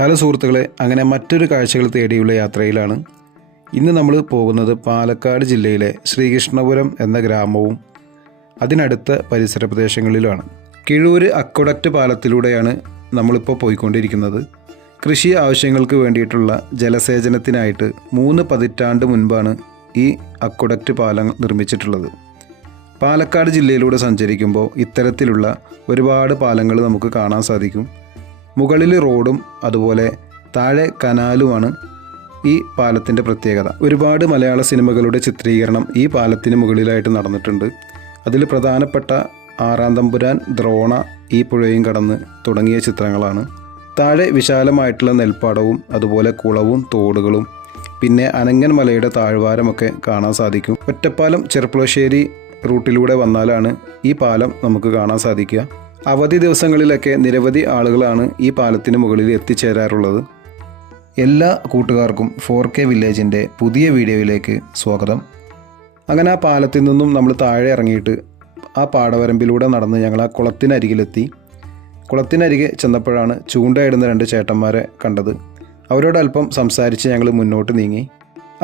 Hello സുഹൃത്തുക്കളെ, അങ്ങനെ മറ്റൊരു കാഴ്ചകൾ തേടിയുള്ള യാത്രയിലാണ്. ഇന്ന് നമ്മൾ പോകുന്നത് പാലക്കാട് ജില്ലയിലെ ശ്രീകൃഷ്ണപുരം എന്ന ഗ്രാമവും അതിനടുത്ത പരിസര പ്രദേശങ്ങളിലുമാണ്. കിഴൂര് അക്വഡക്റ്റ് പാലത്തിലൂടെയാണ് നമ്മളിപ്പോൾ പോയിക്കൊണ്ടിരിക്കുന്നത്. കൃഷി ആവശ്യങ്ങൾക്ക് വേണ്ടിയിട്ടുള്ള ജലസേചനത്തിനായിട്ട് 3 പതിറ്റാണ്ട് മുൻപാണ് ഈ അക്വഡക്റ്റ് പാലം നിർമ്മിച്ചിട്ടുള്ളത്. പാലക്കാട് ജില്ലയിലൂടെ സഞ്ചരിക്കുമ്പോൾ ഇത്തരത്തിലുള്ള ഒരുപാട് പാലങ്ങൾ നമുക്ക് കാണാൻ സാധിക്കും. മുകളിൽ റോഡും അതുപോലെ താഴെ കനാലുമാണ് ഈ പാലത്തിൻ്റെ പ്രത്യേകത. ഒരുപാട് മലയാള സിനിമകളുടെ ചിത്രീകരണം ഈ പാലത്തിന് മുകളിലായിട്ട് നടന്നിട്ടുണ്ട്. അതിൽ പ്രധാനപ്പെട്ട ആറാം തമ്പുരാൻ, ദ്രോണ, ഈ പുഴയും കടന്ന് തുടങ്ങിയ ചിത്രങ്ങളാണ്. താഴെ വിശാലമായിട്ടുള്ള നെൽപ്പാടവും അതുപോലെ കുളവും തോടുകളും പിന്നെ അനങ്ങൻ മലയുടെ താഴ്വാരമൊക്കെ കാണാൻ സാധിക്കും. ഒറ്റപ്പാലം ചെർപ്പുളശ്ശേരി റൂട്ടിലൂടെ വന്നാലാണ് ഈ പാലം നമുക്ക് കാണാൻ സാധിക്കുക. അവധി ദിവസങ്ങളിലൊക്കെ നിരവധി ആളുകളാണ് ഈ പാലത്തിന് മുകളിൽ എത്തിച്ചേരാറുള്ളത്. എല്ലാ കൂട്ടുകാർക്കും 4K വില്ലേജിൻ്റെ പുതിയ വീഡിയോയിലേക്ക് സ്വാഗതം. അങ്ങനെ ആ പാലത്തിൽ നിന്നും നമ്മൾ താഴെ ഇറങ്ങിയിട്ട് ആ പാടവരമ്പിലൂടെ നടന്ന് ഞങ്ങൾ ആ കുളത്തിനരികിലെത്തി. കുളത്തിനരികെ ചെന്നപ്പോഴാണ് ചൂണ്ടയിടുന്ന 2 ചേട്ടന്മാരെ കണ്ടത്. അവരോട് അല്പം സംസാരിച്ച് ഞങ്ങൾ മുന്നോട്ട് നീങ്ങി.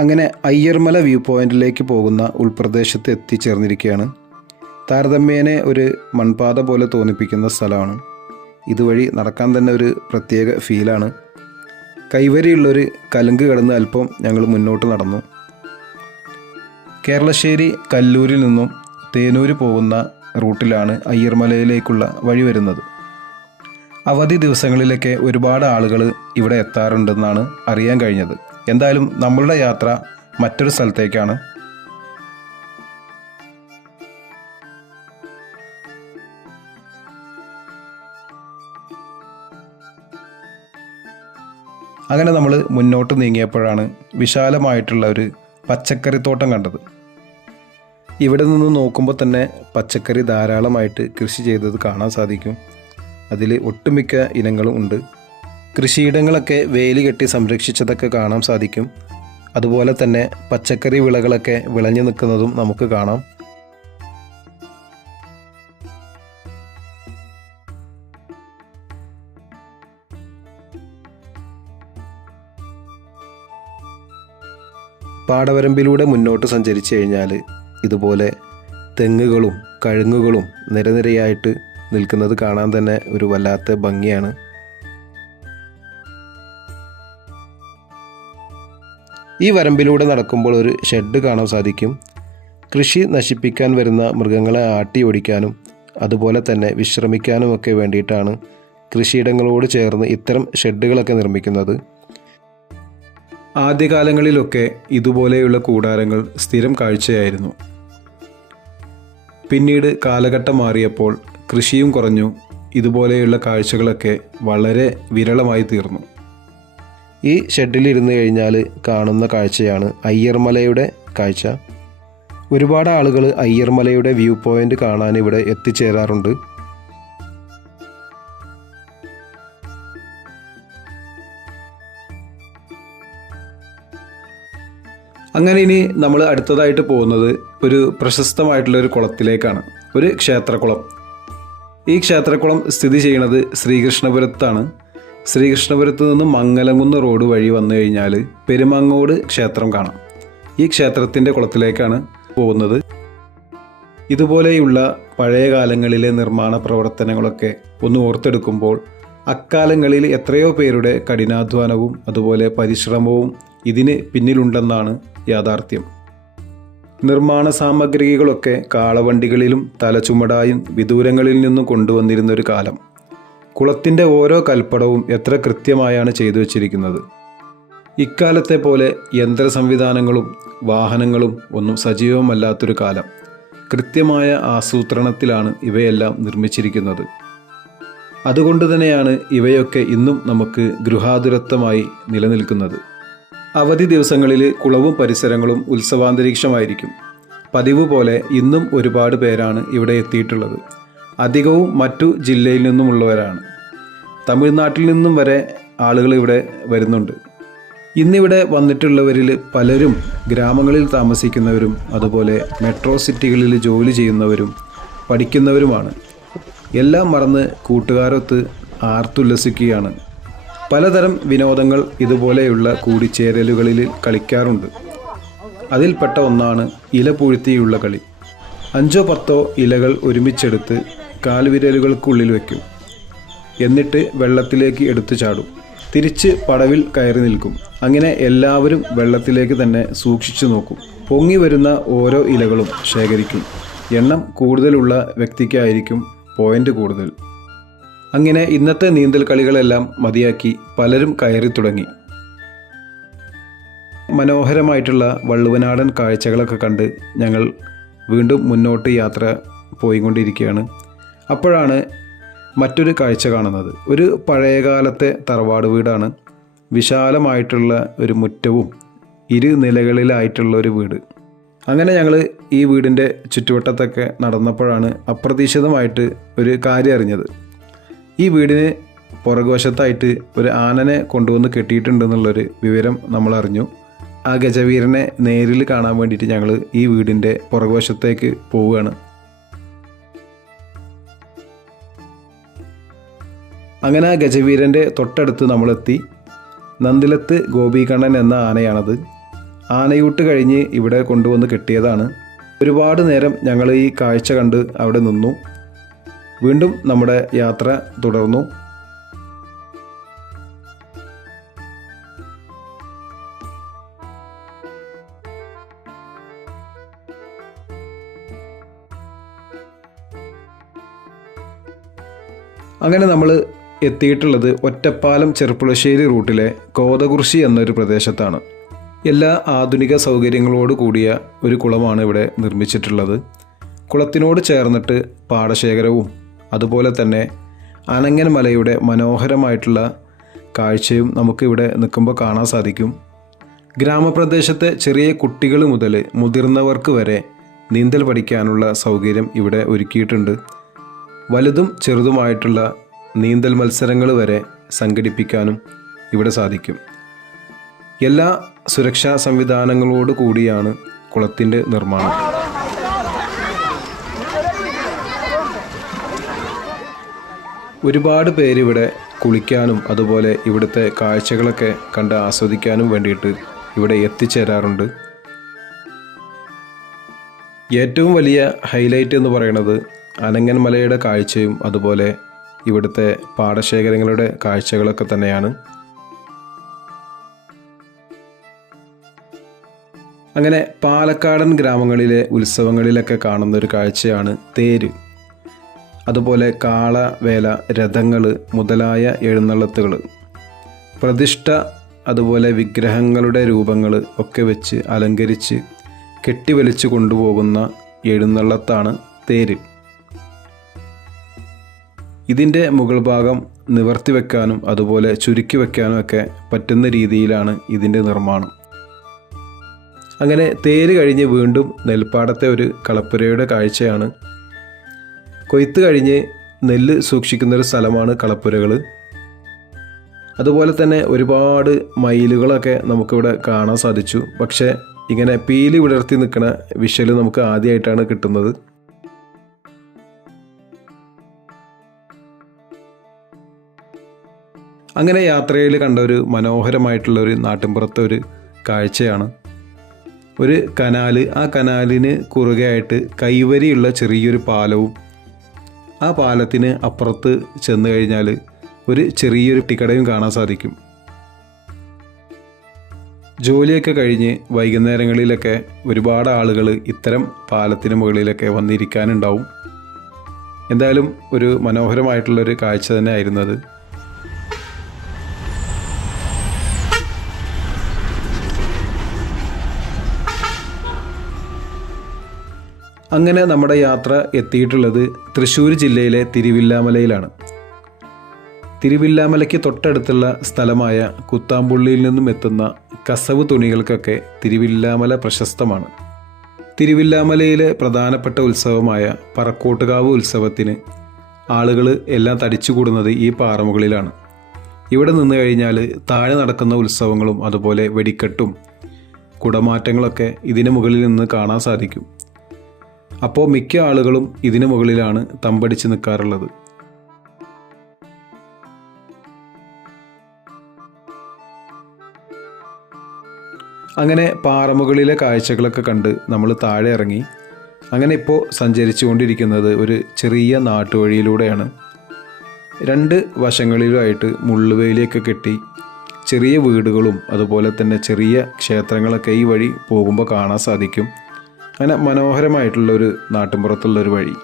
അങ്ങനെ അയ്യർമല വ്യൂ പോയിന്റിലേക്ക് പോകുന്ന ഉൾപ്രദേശത്ത് എത്തിച്ചേർന്നിരിക്കുകയാണ്. താരതമ്യേനെ ഒരു മൺപാത പോലെ തോന്നിപ്പിക്കുന്ന സ്ഥലമാണ്. ഇതുവഴി നടക്കാൻ തന്നെ ഒരു പ്രത്യേക ഫീലാണ്. കൈവരിയുള്ളൊരു കലുങ്ക് കടന്ന് അല്പം ഞങ്ങൾ മുന്നോട്ട് നടന്നു. കേരളശ്ശേരി കല്ലൂരിൽ നിന്നും തേനൂര് പോകുന്ന റൂട്ടിലാണ് അയ്യർമലയിലേക്കുള്ള വഴി വരുന്നത്. അവധി ദിവസങ്ങളിലൊക്കെ ഒരുപാട് ആളുകൾ ഇവിടെ എത്താറുണ്ടെന്നാണ് അറിയാൻ കഴിഞ്ഞത്. എന്തായാലും നമ്മളുടെ യാത്ര മറ്റൊരു സ്ഥലത്തേക്കാണ്. അങ്ങനെ നമ്മൾ മുന്നോട്ട് നീങ്ങിയപ്പോഴാണ് വിശാലമായിട്ടുള്ള ഒരു പച്ചക്കറിത്തോട്ടം കണ്ടത്. ഇവിടെ നിന്ന് നോക്കുമ്പോൾ തന്നെ പച്ചക്കറി ധാരാളമായിട്ട് കൃഷി ചെയ്തത് കാണാൻ സാധിക്കും. അതിൽ ഒട്ടുമിക്ക ഇനങ്ങളും ഉണ്ട്. കൃഷിയിടങ്ങളൊക്കെ വേലി കെട്ടി സംരക്ഷിച്ചതൊക്കെ കാണാൻ സാധിക്കും. അതുപോലെ തന്നെ പച്ചക്കറി വിളകളൊക്കെ വിളഞ്ഞു നിൽക്കുന്നതും നമുക്ക് കാണാം. പാടവരമ്പിലൂടെ മുന്നോട്ട് സഞ്ചരിച്ചു കഴിഞ്ഞാൽ ഇതുപോലെ തെങ്ങുകളും കഴുങ്ങുകളും നിരനിരയായിട്ട് നിൽക്കുന്നത് കാണാൻ തന്നെ ഒരു വല്ലാത്ത ഭംഗിയാണ്. ഈ വരമ്പിലൂടെ നടക്കുമ്പോൾ ഒരു ഷെഡ് കാണാൻ സാധിക്കും. കൃഷി നശിപ്പിക്കാൻ വരുന്ന മൃഗങ്ങളെ ആട്ടി ഓടിക്കാനും അതുപോലെ തന്നെ വിശ്രമിക്കാനുമൊക്കെ വേണ്ടിയിട്ടാണ് കൃഷിയിടങ്ങളോട് ചേർന്ന് ഇത്തരം ഷെഡുകളൊക്കെ നിർമ്മിക്കുന്നത്. ആദ്യകാലങ്ങളിലൊക്കെ ഇതുപോലെയുള്ള കൂടാരങ്ങൾ സ്ഥിരം കാഴ്ചയായിരുന്നു. പിന്നീട് കാലഘട്ടം മാറിയപ്പോൾ കൃഷിയും കുറഞ്ഞു. ഇതുപോലെയുള്ള കാഴ്ചകളൊക്കെ വളരെ വിരളമായി തീർന്നു. ഈ ഷെഡിലിരുന്ന് കഴിഞ്ഞാൽ കാണുന്ന കാഴ്ചയാണ് അയ്യർമലയുടെ കാഴ്ച. ഒരുപാട് ആളുകൾ അയ്യർമലയുടെ വ്യൂ പോയിന്റ് കാണാൻ ഇവിടെ എത്തിച്ചേരാറുണ്ട്. അങ്ങനെ ഇനി നമ്മൾ അടുത്തതായിട്ട് പോകുന്നത് ഒരു പ്രശസ്തമായിട്ടുള്ള ഒരു കുളത്തിലേക്കാണ്. ഒരു ക്ഷേത്രക്കുളം. ഈ ക്ഷേത്രക്കുളം സ്ഥിതി ചെയ്യുന്നത് ശ്രീകൃഷ്ണപുരത്താണ്. ശ്രീകൃഷ്ണപുരത്ത് നിന്ന് മംഗലംകുന്ന് റോഡ് വഴി വന്നു കഴിഞ്ഞാൽ പെരുമങ്ങോട് ക്ഷേത്രം കാണാം. ഈ ക്ഷേത്രത്തിൻ്റെ കുളത്തിലേക്കാണ് പോകുന്നത്. ഇതുപോലെയുള്ള പഴയ കാലങ്ങളിലെ നിർമ്മാണ പ്രവർത്തനങ്ങളൊക്കെ ഒന്ന് ഓർത്തെടുക്കുമ്പോൾ അക്കാലങ്ങളിൽ എത്രയോ പേരുടെ കഠിനാധ്വാനവും അതുപോലെ പരിശ്രമവും ഇതിന് പിന്നിലുണ്ടെന്നാണ് യാഥാർത്ഥ്യം. നിർമ്മാണ സാമഗ്രികളൊക്കെ കാളവണ്ടികളിലും തലച്ചുമടായും വിദൂരങ്ങളിൽ നിന്നും കൊണ്ടുവന്നിരുന്ന ഒരു കാലം. കുളത്തിൻ്റെ ഓരോ കൽപ്പടവും എത്ര കൃത്യമായാണ് ചെയ്തു വച്ചിരിക്കുന്നത്. ഇക്കാലത്തെ പോലെ യന്ത്ര സംവിധാനങ്ങളും വാഹനങ്ങളും ഒന്നും സജീവമല്ലാത്തൊരു കാലം. കൃത്യമായ ആസൂത്രണത്തിലാണ് ഇവയെല്ലാം നിർമ്മിച്ചിരിക്കുന്നത്. അതുകൊണ്ട് തന്നെയാണ് ഇവയൊക്കെ ഇന്നും നമുക്ക് ഗൃഹാതുരത്വമായി നിലനിൽക്കുന്നത്. അവധി ദിവസങ്ങളിൽ കുളവും പരിസരങ്ങളും ഉത്സവാന്തരീക്ഷമായിരിക്കും. പതിവ് പോലെ ഇന്നും ഒരുപാട് പേരാണ് ഇവിടെ എത്തിയിട്ടുള്ളത്. അധികവും മറ്റു ജില്ലയിൽ നിന്നുമുള്ളവരാണ്. തമിഴ്നാട്ടിൽ നിന്നും വരെ ആളുകൾ ഇവിടെ വരുന്നുണ്ട്. ഇന്നിവിടെ വന്നിട്ടുള്ളവരിൽ പലരും ഗ്രാമങ്ങളിൽ താമസിക്കുന്നവരും അതുപോലെ മെട്രോ സിറ്റികളിൽ ജോലി ചെയ്യുന്നവരും പഠിക്കുന്നവരുമാണ്. എല്ലാം മറന്ന് കൂട്ടുകാരൊത്ത് ആർത്തുല്ലസിക്കുകയാണ്. പലതരം വിനോദങ്ങൾ ഇതുപോലെയുള്ള കൂടിച്ചേരലുകളിൽ കളിക്കാറുണ്ട്. അതിൽപ്പെട്ട ഒന്നാണ് ഇല പൂഴ്ത്തിയുള്ള കളി. 5-10 ഇലകൾ ഒരുമിച്ചെടുത്ത് കാൽവിരലുകൾക്കുള്ളിൽ വയ്ക്കും. എന്നിട്ട് വെള്ളത്തിലേക്ക് എടുത്തു ചാടും. തിരിച്ച് പടവിൽ കയറി നിൽക്കും. അങ്ങനെ എല്ലാവരും വെള്ളത്തിലേക്ക് തന്നെ സൂക്ഷിച്ചു നോക്കും. പൊങ്ങി വരുന്ന ഓരോ ഇലകളും ശേഖരിക്കും. എണ്ണം കൂടുതലുള്ള വ്യക്തിക്കായിരിക്കും പോയിന്റ് കൂടുതൽ. അങ്ങനെ ഇന്നത്തെ നീന്തൽ കളികളെല്ലാം മതിയാക്കി പലരും കയറി തുടങ്ങി. മനോഹരമായിട്ടുള്ള വള്ളുവനാടൻ കാഴ്ചകളൊക്കെ കണ്ട് ഞങ്ങൾ വീണ്ടും മുന്നോട്ട് യാത്ര പോയിക്കൊണ്ടിരിക്കുകയാണ്. അപ്പോഴാണ് മറ്റൊരു കാഴ്ച കാണുന്നത്. ഒരു പഴയകാലത്തെ തറവാട് വീടാണ്. വിശാലമായിട്ടുള്ള ഒരു മുറ്റവും 2 നിലകളിലായിട്ടുള്ള ഒരു വീട്. അങ്ങനെ ഞങ്ങൾ ഈ വീടിൻ്റെ ചുറ്റുവട്ടത്തൊക്കെ നടന്നപ്പോഴാണ് അപ്രതീക്ഷിതമായിട്ട് ഒരു കാര്യം അറിഞ്ഞത്. ഈ വീടിന് പുറകുവശത്തായിട്ട് ഒരു ആനനെ കൊണ്ടുവന്ന് കെട്ടിയിട്ടുണ്ടെന്നുള്ളൊരു വിവരം നമ്മൾ അറിഞ്ഞു. ആ ഗജവീരനെ നേരിൽ കാണാൻ വേണ്ടിയിട്ട് ഞങ്ങൾ ഈ വീടിൻ്റെ പുറകുവശത്തേക്ക് പോവുകയാണ്. അങ്ങനെ ആ ഗജവീരൻ്റെ തൊട്ടടുത്ത് നമ്മളെത്തി. നന്ദിലത്ത് ഗോപികണ്ണൻ എന്ന ആനയാണത്. ആനയൂട്ട് കഴിഞ്ഞ് ഇവിടെ കൊണ്ടുവന്ന് കെട്ടിയതാണ്. ഒരുപാട് നേരം ഞങ്ങൾ ഈ കാഴ്ച കണ്ട് അവിടെ നിന്നു. വീണ്ടും നമ്മുടെ യാത്ര തുടർന്നു. അങ്ങനെ നമ്മൾ എത്തിയിട്ടുള്ളത് ഒറ്റപ്പാലം ചെർപ്പുളശ്ശേരി റൂട്ടിലെ കോതകുറിശി എന്നൊരു പ്രദേശത്താണ്. എല്ലാ ആധുനിക സൗകര്യങ്ങളോട് കൂടിയ ഒരു കുളമാണ് ഇവിടെ നിർമ്മിച്ചിട്ടുള്ളത്. കുളത്തിനോട് ചേർന്നിട്ട് പാടശേഖരവും അതുപോലെ തന്നെ അനങ്ങൻ മലയുടെ മനോഹരമായിട്ടുള്ള കാഴ്ചയും നമുക്കിവിടെ നിൽക്കുമ്പോൾ കാണാൻ സാധിക്കും. ഗ്രാമപ്രദേശത്തെ ചെറിയ കുട്ടികൾ മുതൽ മുതിർന്നവർക്ക് വരെ നീന്തൽ പഠിക്കാനുള്ള സൗകര്യം ഇവിടെ ഒരുക്കിയിട്ടുണ്ട്. വലുതും ചെറുതുമായിട്ടുള്ള നീന്തൽ മത്സരങ്ങൾ വരെ സംഘടിപ്പിക്കാനും ഇവിടെ സാധിക്കും. എല്ലാ സുരക്ഷാ സംവിധാനങ്ങളോട് കൂടിയാണ് കുളത്തിൻ്റെ നിർമ്മാണം. ഒരുപാട് പേരിവിടെ കുളിക്കാനും അതുപോലെ ഇവിടുത്തെ കാഴ്ചകളൊക്കെ കണ്ട് ആസ്വദിക്കാനും വേണ്ടിയിട്ട് ഇവിടെ എത്തിച്ചേരാറുണ്ട്. ഏറ്റവും വലിയ ഹൈലൈറ്റ് എന്ന് പറയുന്നത് അനങ്ങൻ മലയുടെ കാഴ്ചയും അതുപോലെ ഇവിടുത്തെ പാടശേഖരങ്ങളുടെ കാഴ്ചകളൊക്കെ തന്നെയാണ്. അങ്ങനെ പാലക്കാടൻ ഗ്രാമങ്ങളിലെ ഉത്സവങ്ങളിലൊക്കെ കാണുന്ന ഒരു കാഴ്ചയാണ് തേര്. അതുപോലെ കാള വേല, രഥങ്ങൾ മുതലായ എഴുന്നള്ളത്തുകൾ, പ്രതിഷ്ഠ, അതുപോലെ വിഗ്രഹങ്ങളുടെ രൂപങ്ങൾ ഒക്കെ വെച്ച് അലങ്കരിച്ച് കെട്ടിവലിച്ച് കൊണ്ടുപോകുന്ന എഴുന്നള്ളത്താണ് തേര്. ഇതിൻ്റെ മുകൾ ഭാഗം നിവർത്തി വെക്കാനും അതുപോലെ ചുരുക്കി വെക്കാനും ഒക്കെ പറ്റുന്ന രീതിയിലാണ് ഇതിൻ്റെ നിർമ്മാണം. അങ്ങനെ തേര് കഴിഞ്ഞ് വീണ്ടും നെൽപ്പാടത്തെ ഒരു കളപ്പുരയുടെ കാഴ്ചയാണ്. കൊയ്ത്ത് കഴിഞ്ഞ് നെല്ല് സൂക്ഷിക്കുന്നൊരു സ്ഥലമാണ് കളപ്പുരകൾ. അതുപോലെ തന്നെ ഒരുപാട് മയിലുകളൊക്കെ നമുക്കിവിടെ കാണാൻ സാധിച്ചു. പക്ഷേ ഇങ്ങനെ പീലി വിടർത്തി നിൽക്കുന്ന വിഷ്വൽ നമുക്ക് ആദ്യമായിട്ടാണ് കിട്ടുന്നത്. അങ്ങനെ യാത്രയിൽ കണ്ട ഒരു മനോഹരമായിട്ടുള്ള ഒരു നാട്ടിൻപുറത്തെ ഒരു കാഴ്ചയാണ്. ഒരു കനാല്, ആ കനാലിന് കുറുകെയായിട്ട് കൈവരിയുള്ള ചെറിയൊരു പാലവും, ആ പാലത്തിന് അപ്പുറത്ത് ചെന്ന് കഴിഞ്ഞാൽ ഒരു ചെറിയൊരു ടിക്കടയും കാണാൻ സാധിക്കും. ജോലിയൊക്കെ കഴിഞ്ഞ് വൈകുന്നേരങ്ങളിലൊക്കെ ഒരുപാട് ആളുകൾ ഇത്തരം പാലത്തിന് മുകളിലൊക്കെ വന്നിരിക്കാനുണ്ടാവും. എന്തായാലും ഒരു മനോഹരമായിട്ടുള്ളൊരു കാഴ്ച തന്നെ ആയിരുന്നു അത്. അങ്ങനെ നമ്മുടെ യാത്ര എത്തിയിട്ടുള്ളത് തൃശ്ശൂർ ജില്ലയിലെ തിരുവില്ലാമലയിലാണ്. തിരുവില്ലാമലയ്ക്ക് തൊട്ടടുത്തുള്ള സ്ഥലമായ കുത്താമ്പുള്ളിയിൽ നിന്നും എത്തുന്ന കസവ് തുണികൾക്കൊക്കെ തിരുവില്ലാമല പ്രശസ്തമാണ്. തിരുവില്ലാമലയിലെ പ്രധാനപ്പെട്ട ഉത്സവമായ പറക്കോട്ടുകാവ് ഉത്സവത്തിന് ആളുകൾ എല്ലാം തടിച്ചുകൂടുന്നത് ഈ പാറമുകളിലാണ്. ഇവിടെ നിന്ന് കഴിഞ്ഞാൽ താഴെ നടക്കുന്ന ഉത്സവങ്ങളും അതുപോലെ വെടിക്കെട്ടും കുടമാറ്റങ്ങളൊക്കെ ഇതിന് മുകളിൽ നിന്ന് കാണാൻ സാധിക്കും. അപ്പോൾ മിക്ക ആളുകളും ഇതിന് മുകളിലാണ് തമ്പടിച്ച് നിൽക്കാറുള്ളത്. അങ്ങനെ പാറമുകളിലെ കാഴ്ചകളൊക്കെ കണ്ട് നമ്മൾ താഴെ ഇറങ്ങി. അങ്ങനെ ഇപ്പോൾ സഞ്ചരിച്ചു കൊണ്ടിരിക്കുന്നത് ഒരു ചെറിയ നാട്ടുവഴിയിലൂടെയാണ്. 2 വശങ്ങളിലുമായിട്ട് മുള്ളുവേലിയൊക്കെ കെട്ടി ചെറിയ വീടുകളും അതുപോലെ തന്നെ ചെറിയ ക്ഷേത്രങ്ങളൊക്കെ ഈ വഴി പോകുമ്പോൾ കാണാൻ സാധിക്കും. അങ്ങനെ മനോഹരമായിട്ടുള്ളൊരു നാട്ടിൻപുറത്തുള്ളൊരു വഴി.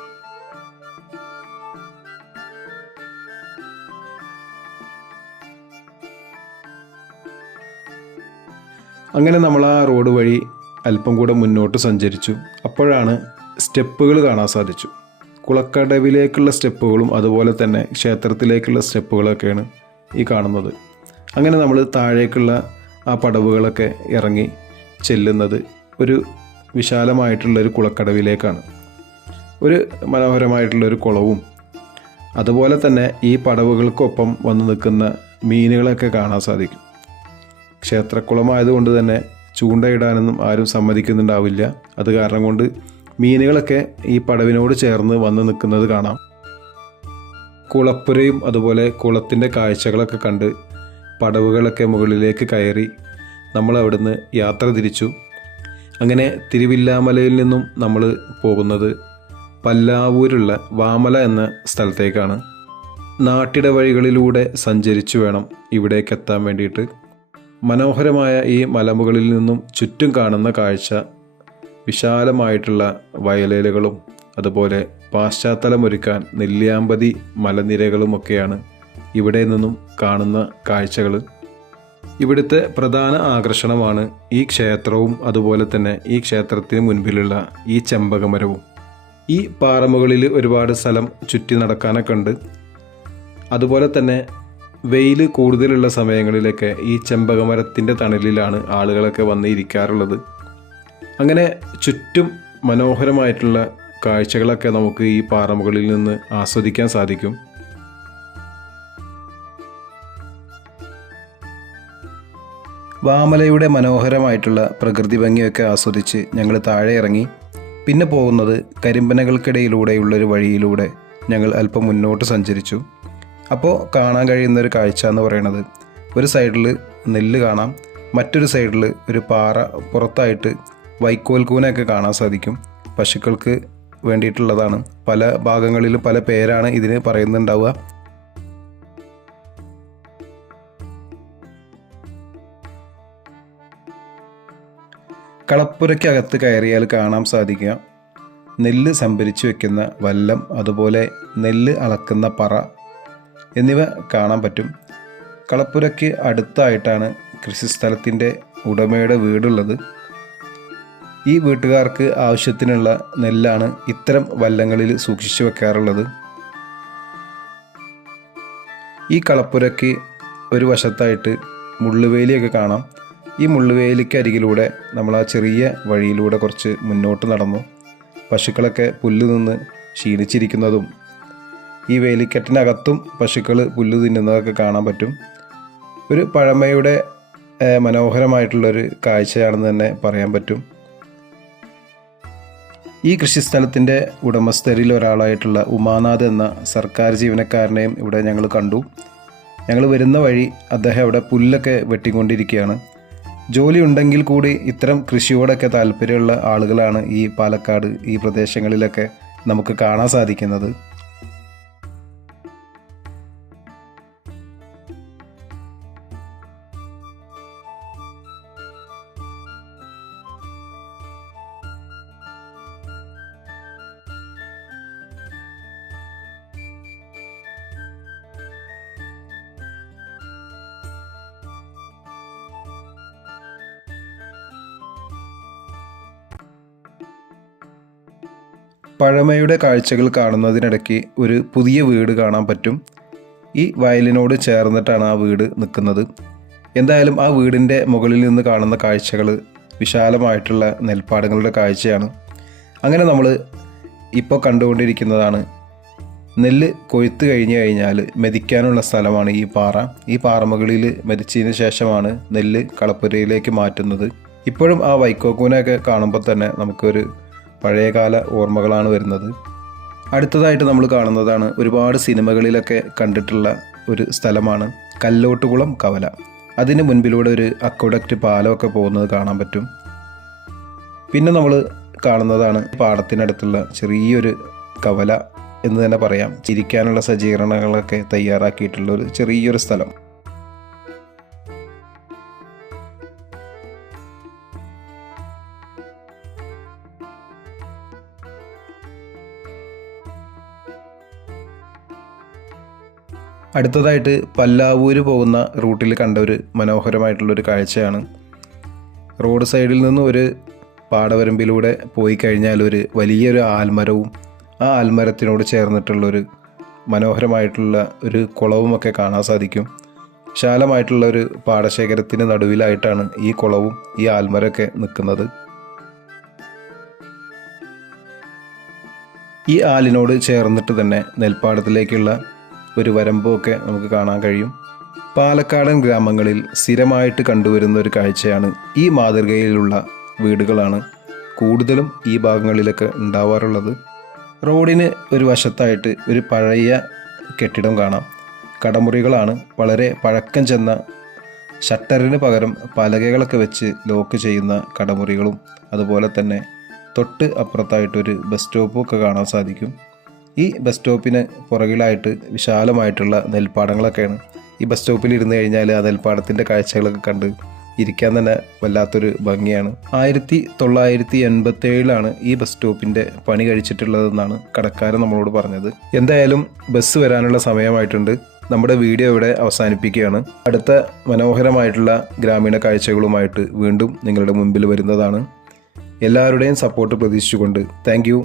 അങ്ങനെ നമ്മൾ ആ റോഡ് വഴി അല്പം കൂടെ മുന്നോട്ട് സഞ്ചരിച്ചു. അപ്പോഴാണ് സ്റ്റെപ്പുകൾ കാണാൻ സാധിച്ചു. കുളക്കടവിലേക്കുള്ള സ്റ്റെപ്പുകളും അതുപോലെ തന്നെ ക്ഷേത്രത്തിലേക്കുള്ള സ്റ്റെപ്പുകളൊക്കെയാണ് ഈ കാണുന്നത്. അങ്ങനെ നമ്മൾ താഴേക്കുള്ള ആ പടവുകളൊക്കെ ഇറങ്ങി ചെല്ലുന്നത് ഒരു വിശാലമായിട്ടുള്ളൊരു കുളക്കടവിലേക്കാണ്. ഒരു മനോഹരമായിട്ടുള്ളൊരു കുളവും അതുപോലെ തന്നെ ഈ പടവുകൾക്കൊപ്പം വന്ന് നിൽക്കുന്ന മീനുകളൊക്കെ കാണാൻ സാധിക്കും. ക്ഷേത്രക്കുളമായതുകൊണ്ട് തന്നെ ചൂണ്ടയിടാനൊന്നും ആരും സമ്മതിക്കുന്നുണ്ടാവില്ല. അത് കാരണം കൊണ്ട് മീനുകളൊക്കെ ഈ പടവിനോട് ചേർന്ന് വന്ന് നിൽക്കുന്നത് കാണാം. കുളപ്പുരയും അതുപോലെ കുളത്തിൻ്റെ കാഴ്ചകളൊക്കെ കണ്ട് പടവുകളൊക്കെ മുകളിലേക്ക് കയറി നമ്മൾ അവിടുന്ന് യാത്ര തിരിച്ചു. അങ്ങനെ തിരുവില്ലാമലയിൽ നിന്നും നമ്മൾ പോകുന്നത് പല്ലാവൂരുള്ള വാമല എന്ന സ്ഥലത്തേക്കാണ്. നാട്ടിട വഴികളിലൂടെ സഞ്ചരിച്ചു വേണം ഇവിടേക്ക് എത്താൻ വേണ്ടിയിട്ട്. മനോഹരമായ ഈ മലമുകളിൽ നിന്നും ചുറ്റും കാണുന്ന കാഴ്ച വിശാലമായിട്ടുള്ള വയലേലകളും അതുപോലെ പാശ്ചാത്തലമൊരുക്കാൻ നെല്ലിയാമ്പതി മലനിരകളുമൊക്കെയാണ് ഇവിടെ നിന്നും കാണുന്ന കാഴ്ചകൾ. ഇവിടുത്തെ പ്രധാന ആകർഷണമാണ് ഈ ക്ഷേത്രവും അതുപോലെ തന്നെ ഈ ക്ഷേത്രത്തിന് മുൻപിലുള്ള ഈ ചെമ്പകമരവും. ഈ പാറമുകളിൽ ഒരുപാട് സ്ഥലം ചുറ്റി നടക്കാനൊക്കെ ഉണ്ട്. അതുപോലെ തന്നെ വെയിൽ കൂടുതലുള്ള സമയങ്ങളിലൊക്കെ ഈ ചെമ്പകമരത്തിൻ്റെ തണലിലാണ് ആളുകളൊക്കെ വന്ന് ഇരിക്കാറുള്ളത്. അങ്ങനെ ചുറ്റും മനോഹരമായിട്ടുള്ള കാഴ്ചകളൊക്കെ നമുക്ക് ഈ പാറമുകളിൽ നിന്ന് ആസ്വദിക്കാൻ സാധിക്കും. വാമലയുടെ മനോഹരമായിട്ടുള്ള പ്രകൃതി ഭംഗിയൊക്കെ ആസ്വദിച്ച് ഞങ്ങൾ താഴെ ഇറങ്ങി. പിന്നെ പോകുന്നത് കരിമ്പനകൾക്കിടയിലൂടെയുള്ളൊരു വഴിയിലൂടെ ഞങ്ങൾ അല്പം മുന്നോട്ട് സഞ്ചരിച്ചു. അപ്പോൾ കാണാൻ കഴിയുന്നൊരു കാഴ്ച എന്ന് പറയുന്നത് ഒരു സൈഡിൽ നെല്ല് കാണാം, മറ്റൊരു സൈഡിൽ ഒരു പാറ പുറത്തായിട്ട് വൈക്കോൽ കൂനൊക്കെ കാണാൻ സാധിക്കും. പശുക്കൾക്ക് വേണ്ടിയിട്ടുള്ളതാണ്. പല ഭാഗങ്ങളിലും പല പേരാണ് ഇതിന് പറയുന്നുണ്ടാവുക. കളപ്പുരയ്ക്കകത്ത് കയറിയാൽ കാണാൻ സാധിക്കുക നെല്ല് സംഭരിച്ചു വെക്കുന്ന വല്ലം, അതുപോലെ നെല്ല് അളക്കുന്ന പറ എന്നിവ കാണാൻ പറ്റും. കളപ്പുരയ്ക്ക് അടുത്തായിട്ടാണ് കൃഷിസ്ഥലത്തിൻ്റെ ഉടമയുടെ വീടുള്ളത്. ഈ വീട്ടുകാർക്ക് ആവശ്യത്തിനുള്ള നെല്ലാണ് ഇത്തരം വല്ലങ്ങളിൽ സൂക്ഷിച്ചു വെക്കാറുള്ളത്. ഈ കളപ്പുരയ്ക്ക് ഒരു വശത്തായിട്ട് മുള്ളുവേലിയൊക്കെ കാണാം. ഈ മുള്ളുവേലിക്ക് അരികിലൂടെ നമ്മൾ ആ ചെറിയ വഴിയിലൂടെ കുറച്ച് മുന്നോട്ട് നടന്നു. പശുക്കളൊക്കെ പുല്ല് നിന്ന് ക്ഷീണിച്ചിരിക്കുന്നതും ഈ വേലിക്കെട്ടിനകത്തും പശുക്കൾ പുല്ല് തിന്നുന്നതൊക്കെ കാണാൻ പറ്റും. ഒരു പഴമയുടെ മനോഹരമായിട്ടുള്ളൊരു കാഴ്ചയാണെന്ന് തന്നെ പറയാൻ പറ്റും. ഈ കൃഷിസ്ഥലത്തിൻ്റെ ഉടമസ്ഥരിൽ ഒരാളായിട്ടുള്ള ഉമാനാഥ് എന്ന സർക്കാർ ജീവനക്കാരനെയും ഇവിടെ ഞങ്ങൾ കണ്ടു. ഞങ്ങൾ വരുന്ന വഴി അദ്ദേഹം അവിടെ പുല്ലൊക്കെ വെട്ടിക്കൊണ്ടിരിക്കുകയാണ്. ജോലി ഉണ്ടെങ്കിൽ കൂടി ഇത്തരം കൃഷിയോടൊക്കെ താല്പര്യമുള്ള ആളുകളാണ് ഈ പാലക്കാട് ഈ പ്രദേശങ്ങളിലൊക്കെ നമുക്ക് കാണാൻ സാധിക്കുന്നത്. പഴമയുടെ കാഴ്ചകൾ കാണുന്നതിനിടയ്ക്ക് ഒരു പുതിയ വീട് കാണാൻ പറ്റും. ഈ വയലിനോട് ചേർന്നിട്ടാണ് ആ വീട് നിൽക്കുന്നത്. എന്തായാലും ആ വീടിൻ്റെ മുകളിൽ നിന്ന് കാണുന്ന കാഴ്ചകൾ വിശാലമായിട്ടുള്ള നെൽപ്പാടങ്ങളുടെ കാഴ്ചയാണ്. അങ്ങനെ നമ്മൾ ഇപ്പോൾ കണ്ടുകൊണ്ടിരിക്കുന്നതാണ് നെല്ല് കൊയ്ത്ത് കഴിഞ്ഞ് കഴിഞ്ഞാൽ മെതിക്കാനുള്ള സ്ഥലമാണ് ഈ പാറ. ഈ പാറമുകളിൽ മെതിച്ചതിന് ശേഷമാണ് നെല്ല് കളപ്പുരയിലേക്ക് മാറ്റുന്നത്. ഇപ്പോഴും ആ വൈക്കോക്കൂനൊക്കെ കാണുമ്പോൾ തന്നെ നമുക്കൊരു പഴയകാല ഓർമ്മകളാണ് വരുന്നത്. അടുത്തതായിട്ട് നമ്മൾ കാണുന്നതാണ് ഒരുപാട് സിനിമകളിലൊക്കെ കണ്ടിട്ടുള്ള ഒരു സ്ഥലമാണ് കല്ലോട്ടുകുളം കവല. അതിന് മുൻപിലൂടെ ഒരു അക്വഡക്റ്റ് പാലമൊക്കെ പോകുന്നത് കാണാൻ പറ്റും. പിന്നെ നമ്മൾ കാണുന്നതാണ് പാടത്തിനടുത്തുള്ള ചെറിയൊരു കവല എന്ന് തന്നെ പറയാം. ചിരിക്കാനുള്ള സജ്ജീകരണങ്ങളൊക്കെ തയ്യാറാക്കിയിട്ടുള്ള ഒരു ചെറിയൊരു സ്ഥലം. അടുത്തതായിട്ട് പല്ലാവൂര് പോകുന്ന റൂട്ടിൽ കണ്ട ഒരു മനോഹരമായിട്ടുള്ളൊരു കാഴ്ചയാണ്. റോഡ് സൈഡിൽ നിന്ന് ഒരു പാടവരമ്പിലൂടെ പോയി കഴിഞ്ഞാൽ ഒരു വലിയൊരു ആൽമരവും ആ ആൽമരത്തിനോട് ചേർന്നിട്ടുള്ളൊരു മനോഹരമായിട്ടുള്ള ഒരു കുളവുമൊക്കെ കാണാൻ സാധിക്കും. വിശാലമായിട്ടുള്ള ഒരു പാടശേഖരത്തിന് നടുവിലായിട്ടാണ് ഈ കുളവും ഈ ആൽമരമൊക്കെ നിൽക്കുന്നത്. ഈ ആലിനോട് ചേർന്നിട്ട് തന്നെ നെൽപ്പാടത്തിലേക്കുള്ള ഒരു വരമ്പൊക്കെ നമുക്ക് കാണാൻ കഴിയും. പാലക്കാടൻ ഗ്രാമങ്ങളിൽ സ്ഥിരമായിട്ട് കണ്ടുവരുന്ന ഒരു കാഴ്ചയാണ് ഈ മാതൃകയിലുള്ള വീടുകളാണ് കൂടുതലും ഈ ഭാഗങ്ങളിലൊക്കെ ഉണ്ടാവാറുള്ളത്. റോഡിന് ഒരു വശത്തായിട്ട് ഒരു പഴയ കെട്ടിടം കാണാം. കടമുറികളാണ്. വളരെ പഴക്കം ചെന്ന ഷട്ടറിന് പകരം പലകകളൊക്കെ വെച്ച് ലോക്ക് ചെയ്യുന്ന കടമുറികളും അതുപോലെ തന്നെ തൊട്ട് അപ്പുറത്തായിട്ടൊരു ബസ് സ്റ്റോപ്പും ഒക്കെ കാണാൻ സാധിക്കും. ഈ ബസ് സ്റ്റോപ്പിന് പുറകിലായിട്ട് വിശാലമായിട്ടുള്ള നെൽപ്പാടങ്ങളൊക്കെയാണ്. ഈ ബസ് സ്റ്റോപ്പിൽ ഇരുന്ന് കഴിഞ്ഞാൽ ആ നെൽപ്പാടത്തിൻ്റെ കാഴ്ചകളൊക്കെ കണ്ട് ഇരിക്കാൻ തന്നെ വല്ലാത്തൊരു ഭംഗിയാണ്. 1987 ഈ ബസ് സ്റ്റോപ്പിൻ്റെ പണി കഴിച്ചിട്ടുള്ളതെന്നാണ് കടക്കാരൻ നമ്മളോട് പറഞ്ഞത്. എന്തായാലും ബസ് വരാനുള്ള സമയമായിട്ടുണ്ട്. നമ്മുടെ വീഡിയോ ഇവിടെ അവസാനിപ്പിക്കുകയാണ്. അടുത്ത മനോഹരമായിട്ടുള്ള ഗ്രാമീണ കാഴ്ചകളുമായിട്ട് വീണ്ടും നിങ്ങളുടെ മുൻപിൽ വരുന്നതാണ്. എല്ലാവരുടെയും സപ്പോർട്ട് പ്രതീക്ഷിച്ചുകൊണ്ട് താങ്ക് യു.